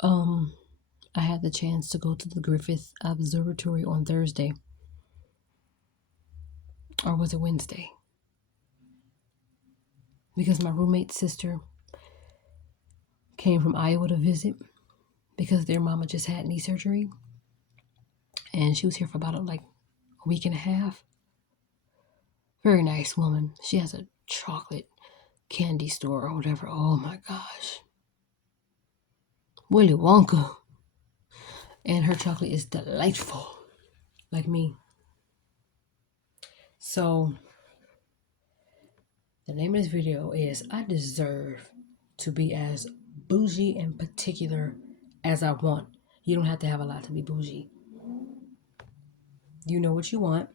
Um, I had the chance to go to the Griffith Observatory on Thursday, or was it Wednesday? Because my roommate's sister came from Iowa to visit because their mama just had knee surgery, and she was here for about like a week and a half. Very nice woman. She has a chocolate candy store or whatever. Oh my gosh. Willy Wonka. And her chocolate is delightful. Like me. So, the name of this video is I deserve to be as bougie and particular as I want. You don't have to have a lot to be bougie. You know what you want.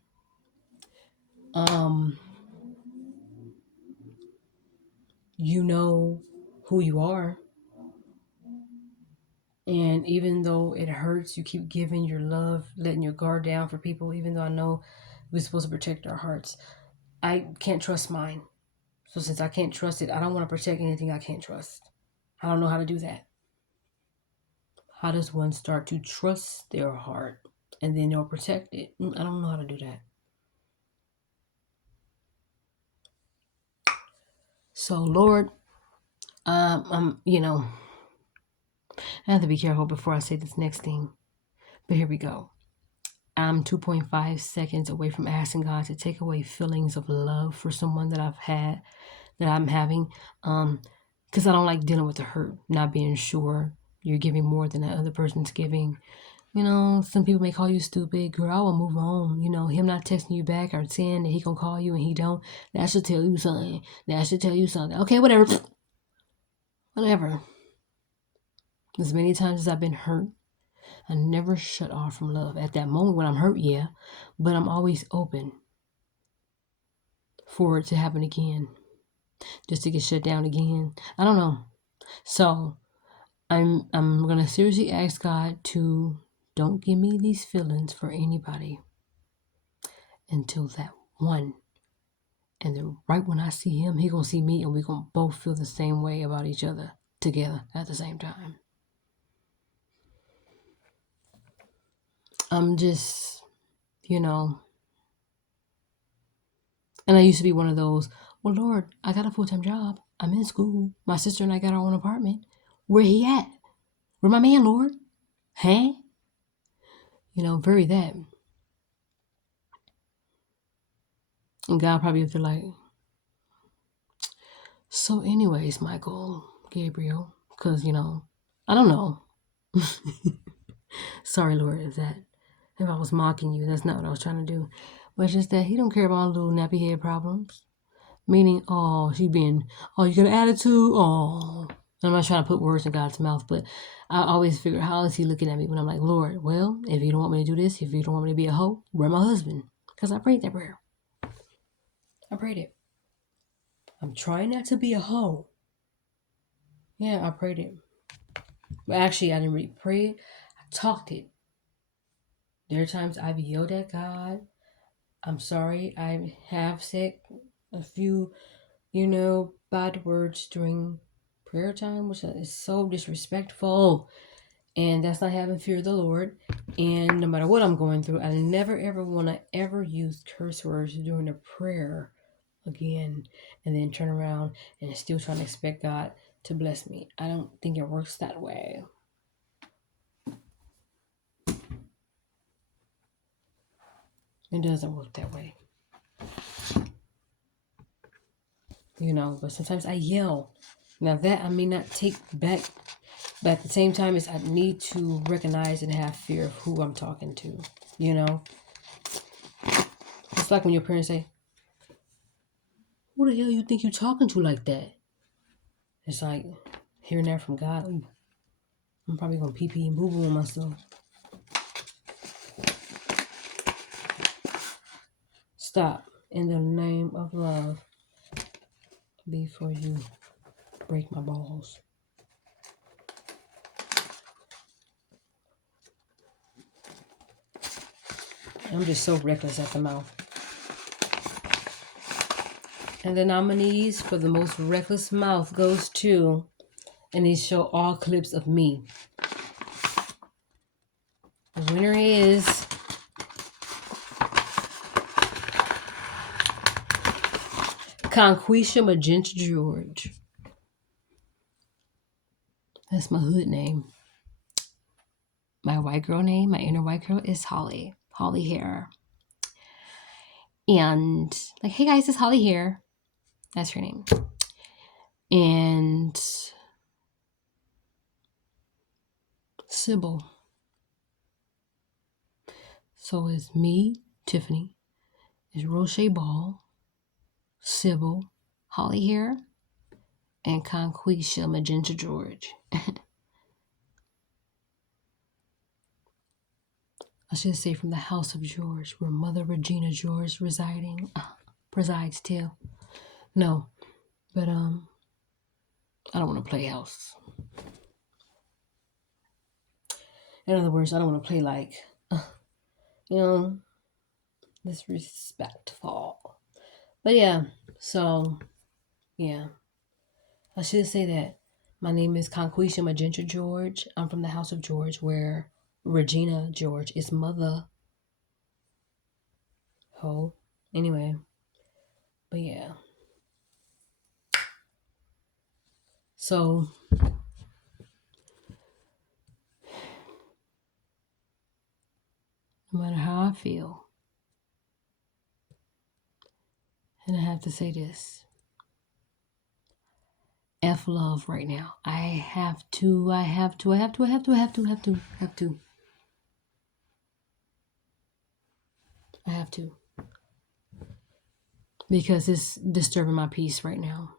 You know who you are. And even though it hurts, you keep giving your love, letting your guard down for people, even though I know we're supposed to protect our hearts. I can't trust mine. So since I can't trust it, I don't want to protect anything I can't trust. I don't know how to do that. How does one start to trust their heart and then they'll protect it? I don't know how to do that. So Lord, I have to be careful before I say this next thing. But here we go. I'm 2.5 seconds away from asking God to take away feelings of love for someone that I'm having. Because I don't like dealing with the hurt, not being sure you're giving more than that other person's giving. Some people may call you stupid. Girl, I will move on. Him not texting you back or saying that he gonna call you and he don't. That should tell you something. That should tell you something. Okay, whatever. Whatever. As many times as I've been hurt, I never shut off from love. At that moment when I'm hurt, yeah, but I'm always open for it to happen again, just to get shut down again. I don't know. So I'm gonna seriously ask God to don't give me these feelings for anybody until that one. And then right when I see him, he gonna see me, and we gonna both feel the same way about each other together at the same time. I'm just, and I used to be one of those, well, Lord, I got a full-time job. I'm in school. My sister and I got our own apartment. Where he at? Where my man, Lord? Huh? Very that. And God probably feel like, so anyways, Michael, Gabriel, because, I don't know. Sorry, Lord, if I was mocking you, that's not what I was trying to do. But it's just that he don't care about little nappy head problems. Meaning, you got an attitude, I'm not trying to put words in God's mouth, but I always figure, how is he looking at me when I'm like, Lord, well, if you don't want me to do this, if you don't want me to be a hoe, where my husband? Because I prayed that prayer. I prayed it. I'm trying not to be a hoe. Yeah, I prayed it. But actually, I didn't really pray it. I talked it. There are times I've yelled at God. I'm sorry. I have said a few, bad words during prayer time, which is so disrespectful. And that's not having fear of the Lord. And no matter what I'm going through, I never ever want to ever use curse words during a prayer again and then turn around and still trying to expect God to bless me. I don't think it works that way. It doesn't work that way. But sometimes I yell. Now that I may not take back, but at the same time, I need to recognize and have fear of who I'm talking to. It's like when your parents say, who the hell you think you're talking to like that? It's like hearing that from God. I'm probably gonna pee and boo boo on myself. Stop. In the name of love, before you break my balls. I'm just so reckless at the mouth. And the nominees for the most reckless mouth goes to, and they show all clips of me. The winner is Conquisha Magenta George. That's my hood name. My white girl name, my inner white girl, is Holly. Holly here. And like, hey guys, it's Holly here. That's her name. And Sybil. So it's me, Tiffany. It's Roche Ball, Sybil, Holly here, and Conquisha Magenta George. I should say from the House of George, where Mother Regina George presides too. No, but I don't want to play house. In other words, I don't want to play like, disrespectful. But yeah, so yeah, I should say that my name is Conquisha Magenta George. I'm from the House of George, where Regina George is mother. Oh, anyway, but yeah. So no matter how I feel, and I have to say this, F love right now. I have to. Because it's disturbing my peace right now.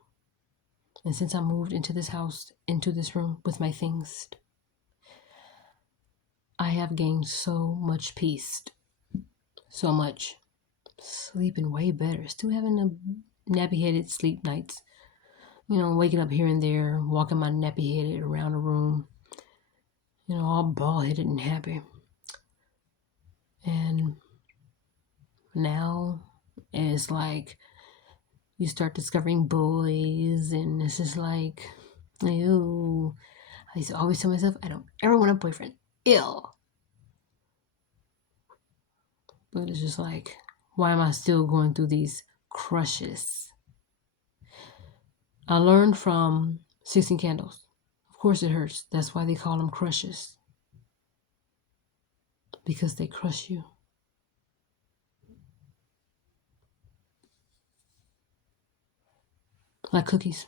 And since I moved into this house, into this room with my things, I have gained so much peace. So much. Sleeping way better. Still having a nappy-headed sleep nights. Waking up here and there, walking my nappy-headed around the room. All bald-headed and happy. And now it's like you start discovering boys, and it's just like, ew. I used to always tell myself, I don't ever want a boyfriend. Ew. But it's just like, why am I still going through these crushes? I learned from 16 Candles. Of course it hurts. That's why they call them crushes. Because they crush you. Like cookies.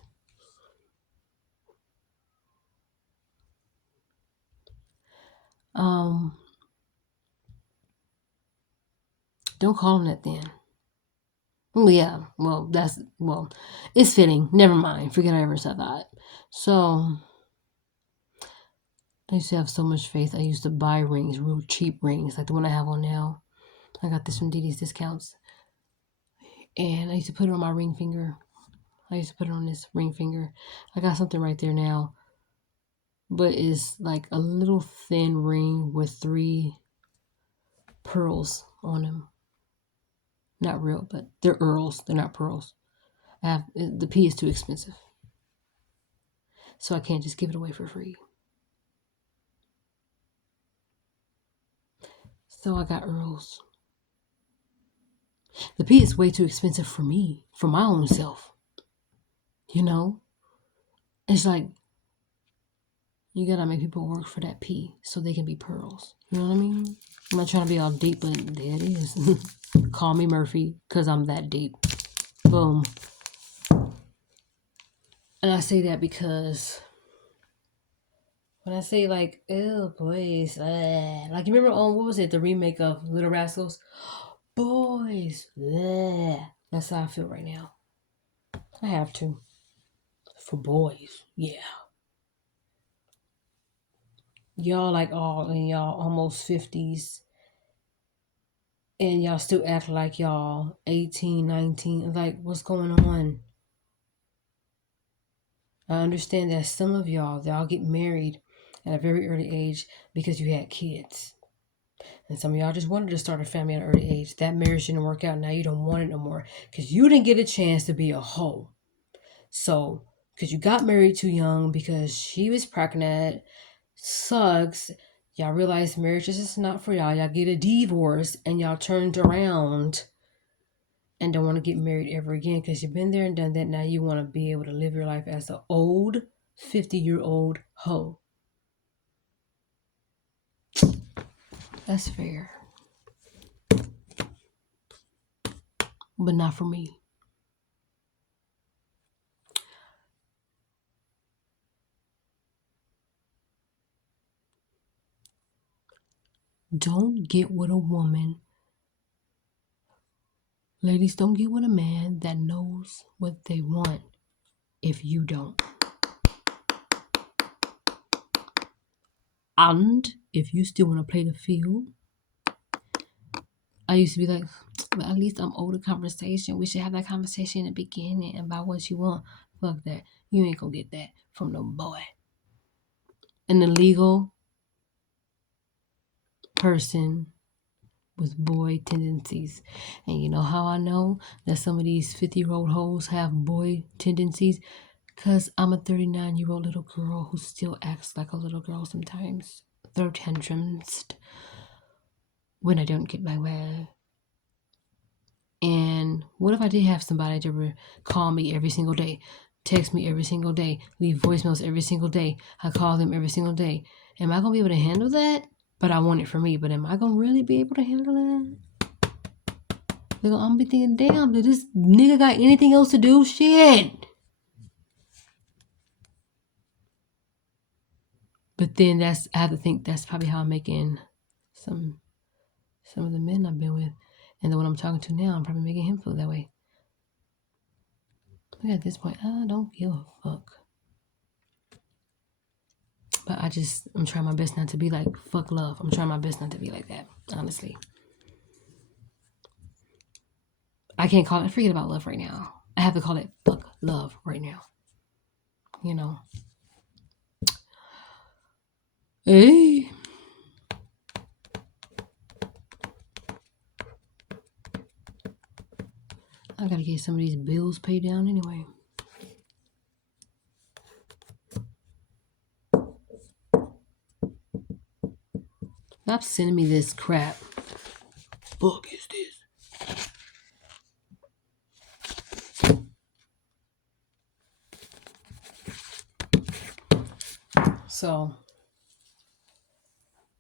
Don't call them that then. Oh yeah, it's fitting. Never mind. Forget I ever said that. So, I used to have so much faith. I used to buy rings, real cheap rings, like the one I have on now. I got this from DD's Discounts. And I used to put it on my ring finger. I used to put it on this ring finger. I got something right there now. But it's like a little thin ring with 3 pearls on them. Not real, but they're earls. They're not pearls. The P is too expensive. So I can't just give it away for free. So I got earls. The P is way too expensive for me, for my own self. It's like, you gotta make people work for that P so they can be pearls. You know what I mean? I'm not trying to be all deep, but there it is. Call me Murphy, because I'm that deep. Boom. And I say that because when I say like, ew, boys, like you remember on, what was it, the remake of Little Rascals? Boys, that's how I feel right now. I have to. For boys, yeah. Y'all like all in y'all almost 50s. And y'all still act like y'all 18, 19. Like, what's going on? I understand that some of y'all get married at a very early age because you had kids. And some of y'all just wanted to start a family at an early age. That marriage didn't work out. Now you don't want it no more because you didn't get a chance to be a hoe. So, because you got married too young, because she was pregnant, sucks. Y'all realize marriage is just not for y'all. Y'all get a divorce and y'all turned around and don't want to get married ever again because you've been there and done that. Now you want to be able to live your life as an old 50-year-old hoe. That's fair. But not for me. Don't get with a woman. Ladies, don't get with a man that knows what they want if you don't. And if you still want to play the field, I used to be like, well, at least I'm older conversation. We should have that conversation in the beginning about what you want. Fuck that. You ain't gonna get that from no boy. An illegal person with boy tendencies. And you know how I know that some of these 50-year-old hoes have boy tendencies? Because I'm a 39-year-old little girl who still acts like a little girl sometimes. Throw tantrums when I don't get my way. And what if I did have somebody to call me every single day, text me every single day, leave voicemails every single day, I call them every single day? Am I going to be able to handle that? But I want it for me. But am I going to really be able to handle that? I'm going to be thinking, damn, did this nigga got anything else to do? Shit. But then I have to think that's probably how I'm making some of the men I've been with. And the one I'm talking to now, I'm probably making him feel that way. Look, at this point, I don't give a fuck. But I'm trying my best not to be like, fuck love. I'm trying my best not to be like that, honestly. I can't call it, forget about love right now. I have to call it fuck love right now. You know. Hey. I gotta get some of these bills paid down anyway. Stop sending me this crap. Fuck is this? So,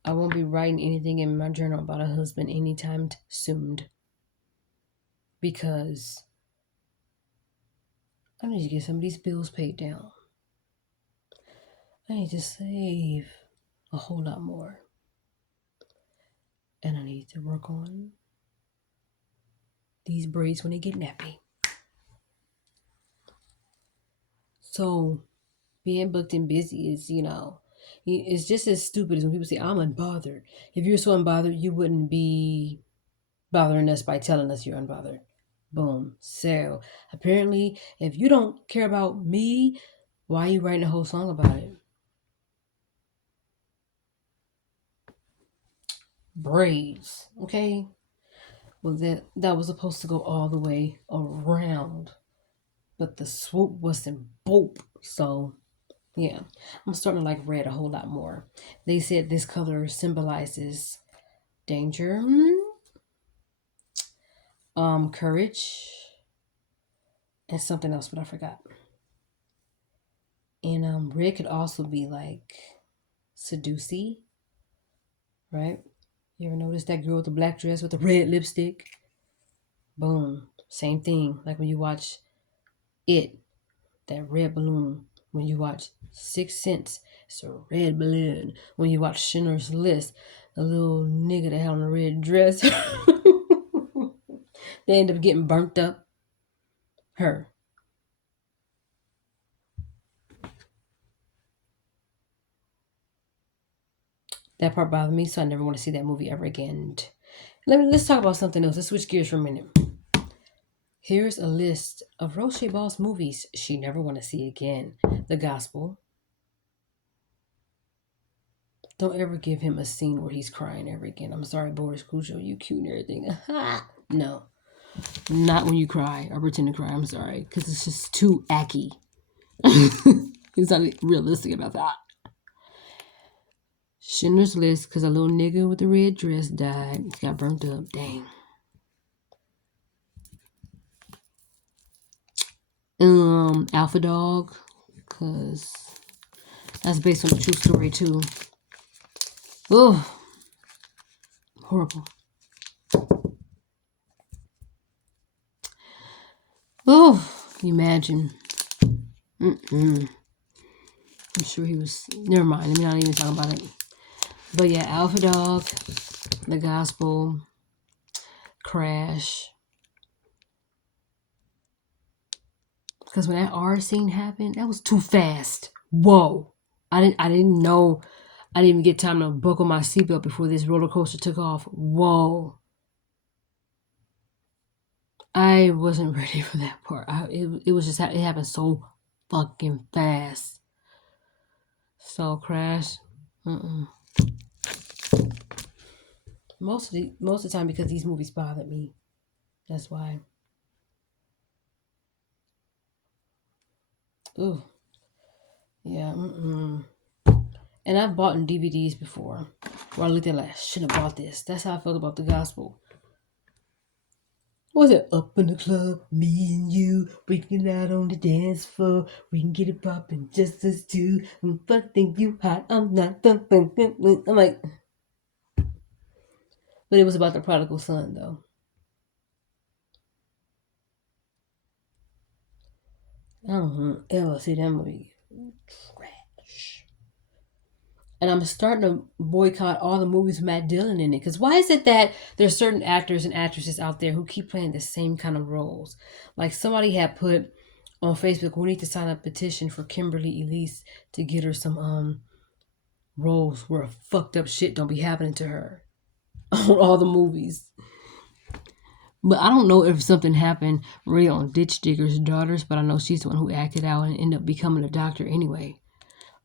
I won't be writing anything in my journal about a husband anytime soon. Because I need to get some of these bills paid down. I need to save a whole lot more. And I need to work on these braids when they get nappy. So being booked and busy is, it's just as stupid as when people say, I'm unbothered. If you're so unbothered, you wouldn't be bothering us by telling us you're unbothered. Boom. So apparently, if you don't care about me, why are you writing a whole song about it? Braids, okay? Well, that was supposed to go all the way around, but the swoop wasn't boop. So, yeah, I'm starting to like red a whole lot more. They said this color symbolizes danger, courage, and something else, but I forgot. And red could also be like seducey, right? You ever notice that girl with the black dress with the red lipstick? Boom. Same thing. Like when you watch It, that red balloon. When you watch Sixth Sense, it's a red balloon. When you watch Schindler's List, the little nigga that had on a red dress, they end up getting burnt up. Her. That part bothered me, so I never want to see that movie ever again. Let's talk about something else. Let's switch gears for a minute. Here's a list of Roche Ball's movies she never want to see again. The Gospel. Don't ever give him a scene where he's crying ever again. I'm sorry, Boris Cujo, you cute and everything. No. Not when you cry or pretend to cry. I'm sorry. Because it's just too acky. He's not realistic about that. Schindler's List, because a little nigga with the red dress died. He got burnt up. Dang. Alpha Dog, because that's based on a true story too. Oh, horrible. Oh, imagine. I'm sure he was. Never mind. Let me not even talk about it. But yeah, Alpha Dog, The Gospel, Crash. Because when that R scene happened, that was too fast. Whoa. I didn't know. I didn't even get time to buckle my seatbelt before this roller coaster took off. Whoa. I wasn't ready for that part. It was just, it happened so fucking fast. So Crash. Most of the time, because these movies bothered me. That's why. Ooh. Yeah. And I've bought in DVDs before. Where I looked at it like, I shouldn't have bought this. That's how I felt about The Gospel. What was it? Up in the club, me and you, breaking out on the dance floor. We can get it poppin' just us two. If I think you hot, I'm not. I'm like, but it was about the prodigal son, though. I don't ever see that movie. Trash. And I'm starting to boycott all the movies with Matt Dillon in it. Because why is it that there's certain actors and actresses out there who keep playing the same kind of roles? Like somebody had put on Facebook, we need to sign a petition for Kimberly Elise to get her some roles where fucked up shit don't be happening to her on all the movies. But I don't know if something happened really on Ditch Digger's Daughters, but I know she's the one who acted out and ended up becoming a doctor anyway.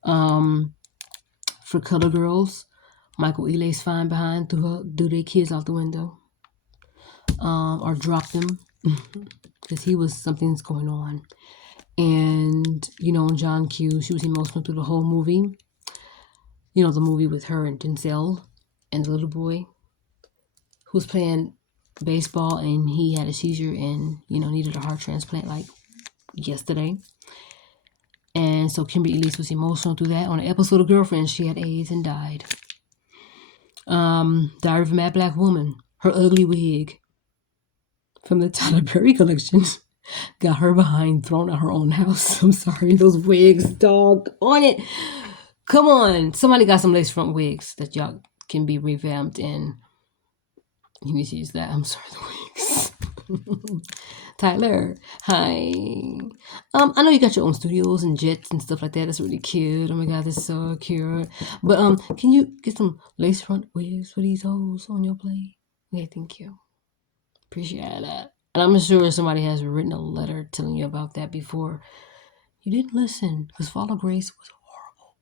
For Color Girls, Michael Ealy's fine behind threw their kids out the window. Or dropped them. Because he was, something's going on. And, John Q, she was emotional through the whole movie. The movie with her and Denzel and the little boy who's playing baseball, and he had a seizure and, needed a heart transplant like yesterday. And so Kimberly Elise was emotional through that. On an episode of Girlfriends, she had AIDS and died. Diary of a Mad Black Woman, her ugly wig from the Tyler Perry collection got her behind thrown out her own house. I'm sorry, those wigs, dog, on it. Come on, somebody got some lace front wigs that y'all can be revamped in. You need to use that. I'm sorry, the wigs. Tyler, hi. I know you got your own studios and jets and stuff like that. That's really cute. Oh my god, that's so cute. But can you get some lace front wigs for these hoes on your plate? Okay, thank you. Appreciate that. And I'm sure somebody has written a letter telling you about that before. You didn't listen because Fall of Grace was a horrible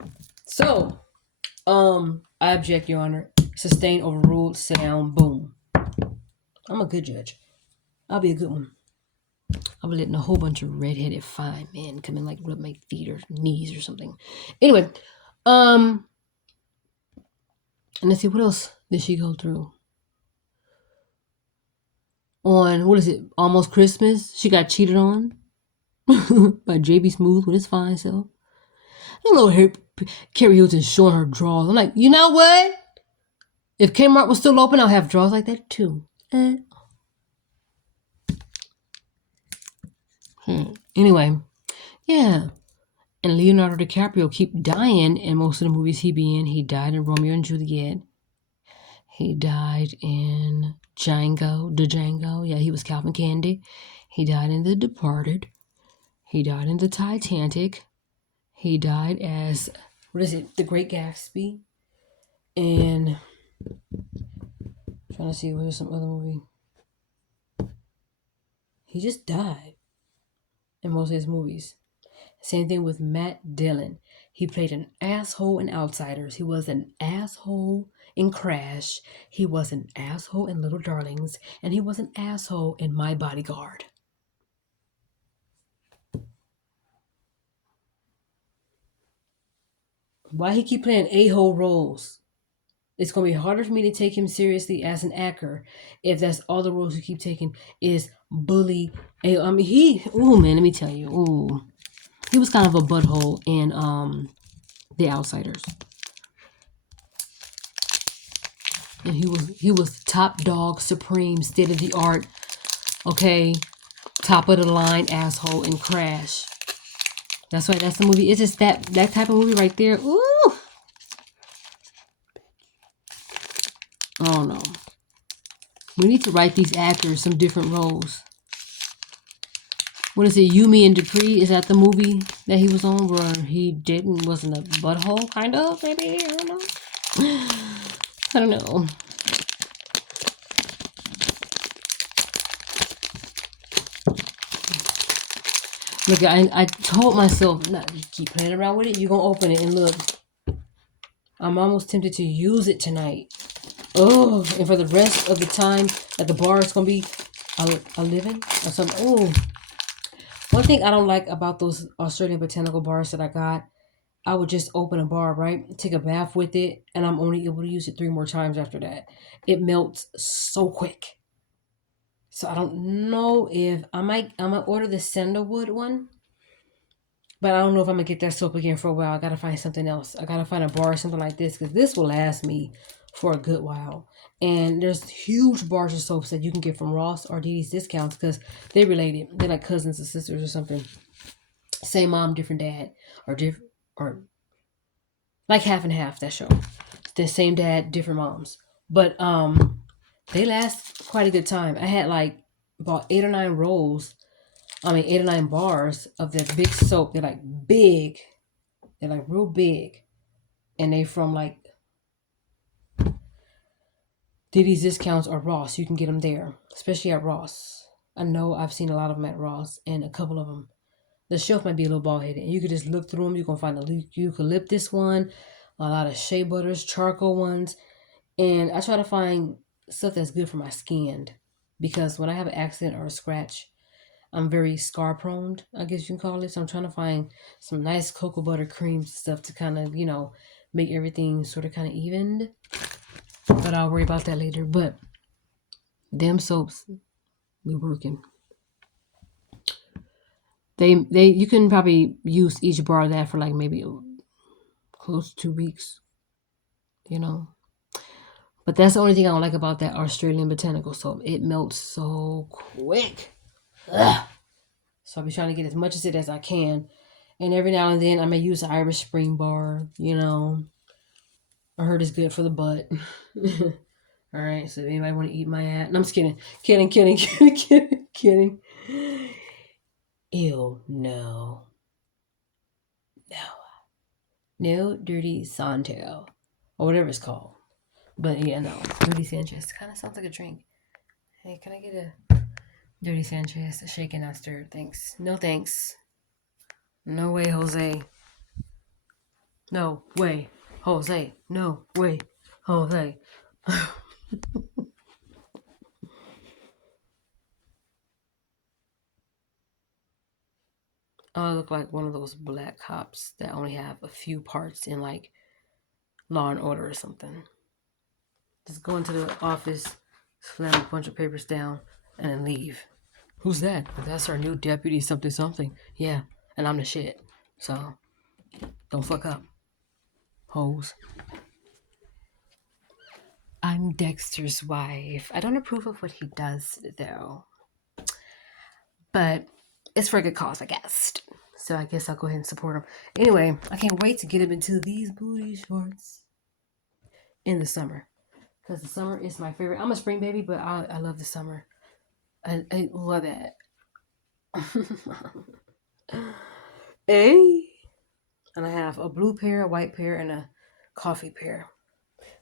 wig. So, I object, Your Honor. Sustained, overruled, sit down, boom. I'm a good judge. I'll be a good one. I'll be letting a whole bunch of redheaded fine men come in, like rub my feet or knees or something. Anyway, and let's see, what else did she go through? On, what is it, Almost Christmas, she got cheated on by J.B. Smoove with his fine self. You know, Carrie Hilton showing her drawers. I'm like, you know what? If Kmart was still open, I'll have drawers like that too. Anyway, yeah. And Leonardo DiCaprio keep dying in most of the movies he be in. He died in Romeo and Juliet. He died in Django. Yeah, he was Calvin Candy. He died in The Departed. He died in The Titanic. He died as, what is it, The Great Gatsby. And I'm trying to see, where's some other movie. He just died in most of his movies. Same thing with Matt Dillon. He played an asshole in Outsiders. He was an asshole in Crash. He was an asshole in Little Darlings. And he was an asshole in My Bodyguard. Why he keep playing a-hole roles? It's gonna be harder for me to take him seriously as an actor if that's all the roles he keep taking is bully. I mean, man, let me tell you, he was kind of a butthole in The Outsiders, and he was top dog, supreme, state of the art, okay, top of the line asshole in Crash. That's why that's the movie. It's just that type of movie right there. Ooh, oh no. We need to write these actors some different roles. What is it, Yumi and Dupree? Is that the movie that he was on where he wasn't a butthole, kind of, maybe? I don't know. I don't know. Look, I told myself, nah, you keep playing around with it, you're going to open it and look. I'm almost tempted to use it tonight. Oh, and for the rest of the time at the bar, it's going to be a living or something. Oh. One thing I don't like about those Australian botanical bars that I got, I would just open a bar, right? Take a bath with it, and I'm only able to use it 3 more times after that. It melts so quick. So I don't know if I might order the sandalwood one, but I don't know if I'm gonna get that soap again for a while. I gotta find something else. I gotta find a bar or something like this because this will last me for a good while. And there's huge bars of soaps that you can get from Ross or Dee Dee's Discounts because they're related. They're like cousins or sisters or something. Same mom, different dad, or like half and half. That show, the same dad, different moms, but they last quite a good time. I had like about 8 or 9 rolls. 8 or 9 bars of that big soap. They're like big. They're like real big, and they from like Dee Dee's Discounts or Ross. You can get them there, especially at Ross. I know I've seen a lot of them at Ross, and a couple of them. The shelf might be a little bald headed, and you could just look through them. You're gonna find a eucalyptus one, a lot of shea butters, charcoal ones, and I try to find stuff that's good for my skin because when I have an accident or a scratch, I'm very scar prone, I guess you can call it. So I'm trying to find some nice cocoa butter cream stuff to kind of, make everything sort of kind of evened. But I'll worry about that later. But them soaps, we working. They you can probably use each bar of that for like maybe close to 2 weeks, But that's the only thing I don't like about that Australian botanical soap. It melts so quick. Ugh. So I'll be trying to get as much of it as I can. And every now and then I may use Irish Spring bar, I heard it's good for the butt. All right, so if anybody want to eat my ass. No, I'm just kidding. Kidding. Ew, no. No dirty Santo. Or whatever it's called. But yeah, no. Dirty Sanchez. Kind of sounds like a drink. Hey, can I get a Dirty Sanchez? Shaken, not stirred. Thanks. No thanks. No way, Jose. No way, Jose. No way, Jose. I look like one of those black cops that only have a few parts in like Law and Order or something. Just go into the office, slam a bunch of papers down, and then leave. Who's that? That's our new deputy something. Yeah, and I'm the shit. So, don't fuck up. Hoes. I'm Dexter's wife. I don't approve of what he does, though. But it's for a good cause, I guess. So I guess I'll go ahead and support him. Anyway, I can't wait to get him into these booty shorts in the summer. Because the summer is my favorite. I'm a spring baby, but I love the summer. I love it. Hey. And I have a blue pair, a white pair, and a coffee pair.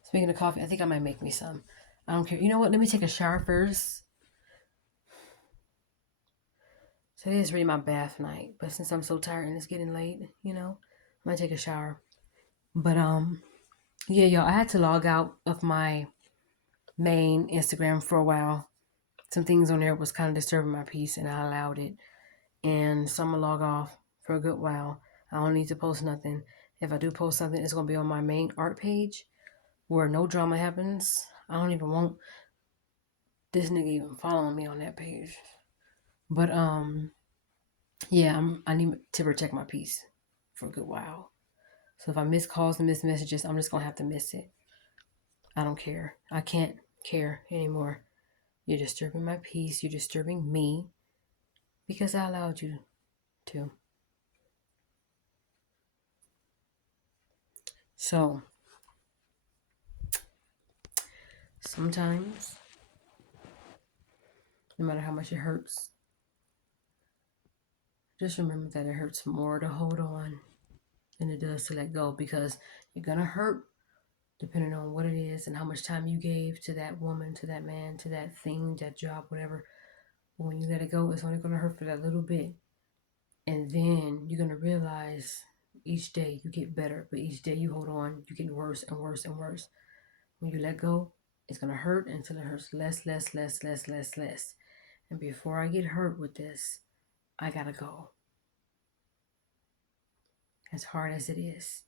Speaking of coffee, I think I might make me some. I don't care. You know what? Let me take a shower first. Today is really my bath night, but since I'm so tired and it's getting late, I might take a shower. But yeah, y'all, I had to log out of my main Instagram for a while. Some things on there was kind of disturbing my peace, and I allowed it. And so I'm gonna log off for a good while. I don't need to post nothing. If I do post something, it's gonna be on my main art page where no drama happens. I don't even want this nigga even following me on that page. But yeah, I need to protect my peace for a good while. So if I miss calls and miss messages, I'm just gonna have to miss it. I don't care. I can't care anymore. You're disturbing my peace. You're disturbing me because I allowed you to. So sometimes, no matter how much it hurts, just remember that it hurts more to hold on than it does to let go, because you're gonna hurt depending on what it is and how much time you gave to that woman, to that man, to that thing, that job, whatever. But when you let it go, it's only gonna hurt for that little bit. And then you're gonna realize each day you get better, but each day you hold on, you get worse and worse and worse. When you let go, it's gonna hurt until it hurts less, less, less, less, less, less. And before I get hurt with this, I gotta go. As hard as it is.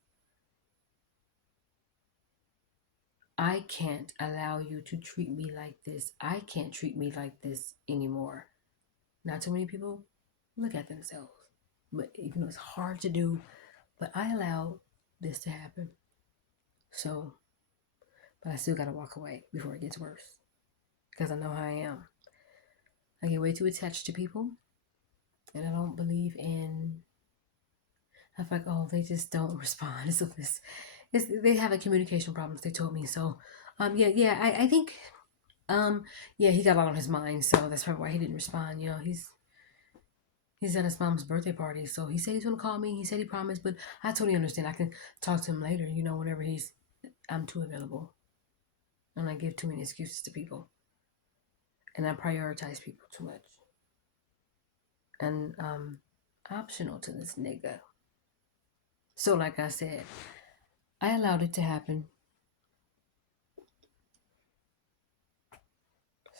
I can't allow you to treat me like this. I can't treat me like this anymore. Not too many people look at themselves. But it's hard to do. But I allowed this to happen. So, but I still gotta walk away before it gets worse. Because I know how I am. I get way too attached to people. And I don't believe in, I feel like, oh, they just don't respond. So they have a communication problems. They told me so. I think he got a lot on his mind, so that's probably why he didn't respond. He's at his mom's birthday party, so he said he's gonna call me. He said he promised, but I totally understand. I can talk to him later. Whenever I'm too available, and I give too many excuses to people, and I prioritize people too much, and optional to this nigga. So, like I said, I allowed it to happen.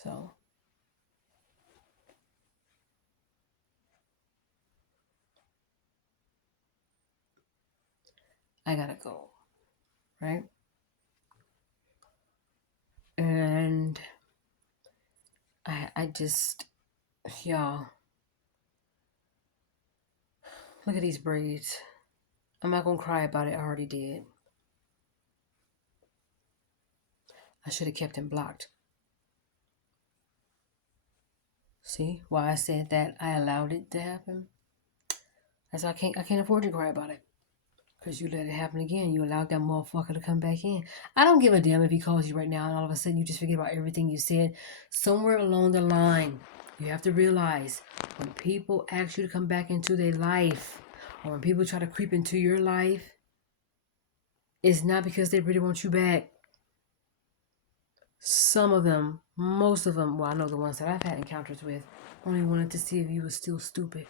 So. I gotta go, right? And I just, y'all, look at these braids. I'm not gonna cry about it. I already did. I should have kept him blocked. See why I said that I allowed it to happen? That's why I can't afford to cry about it. Because you let it happen again. You allowed that motherfucker to come back in. I don't give a damn if he calls you right now and all of a sudden you just forget about everything you said. Somewhere along the line, you have to realize when people ask you to come back into their life, or when people try to creep into your life, it's not because they really want you back. Some of them, most of them, well, I know the ones that I've had encounters with, only wanted to see if you were still stupid.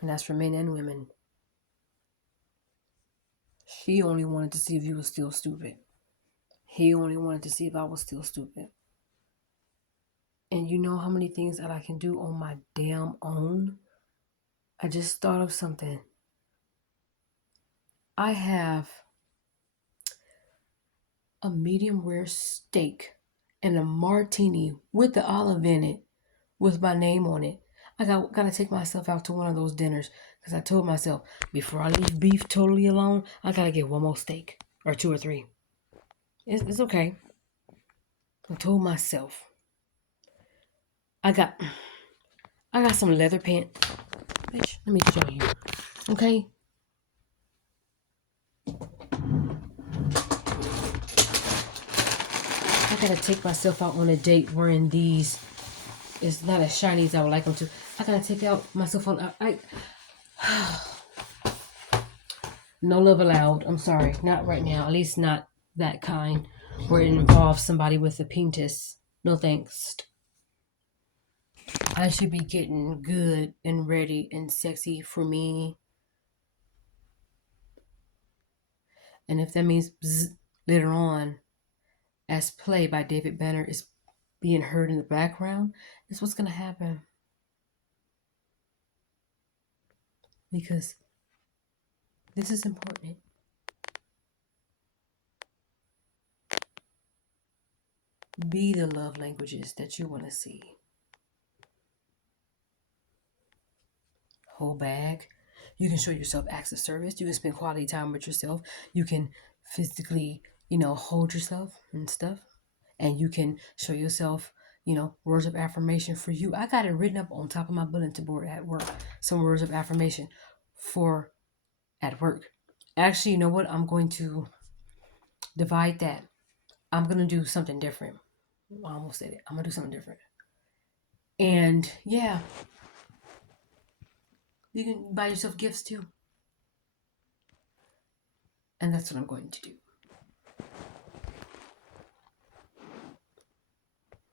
And that's for men and women. She only wanted to see if you were still stupid. He only wanted to see if I was still stupid. And you know how many things that I can do on my damn own? I just thought of something. I have a medium rare steak and a martini with the olive in it with my name on it. I gotta take myself out to one of those dinners because I told myself before I leave beef totally alone, I gotta get one more steak or two or three. It's okay. I told myself. I got some leather pants. Bitch, let me show you. Okay? I gotta take myself out on a date wearing these. It's not as shiny as I would like them to. I gotta take out myself on. No love allowed. I'm sorry, not right now. At least not that kind, where it involves somebody with a penis. No thanks. I should be getting good and ready and sexy for me. And if that means later on, as Play by David Banner is being heard in the background, that's what's gonna happen. Because This is important. Be the love languages that you want to see. Hold back. You can show yourself acts of service. You can spend quality time with yourself. You can physically, hold yourself and stuff. And you can show yourself, words of affirmation for you. I got it written up on top of my bulletin board at work. Some words of affirmation for at work. Actually, you know what? I'm going to divide that. I'm going to do something different. I almost said it. I'm going to do something different. And yeah, you can buy yourself gifts too. And that's what I'm going to do.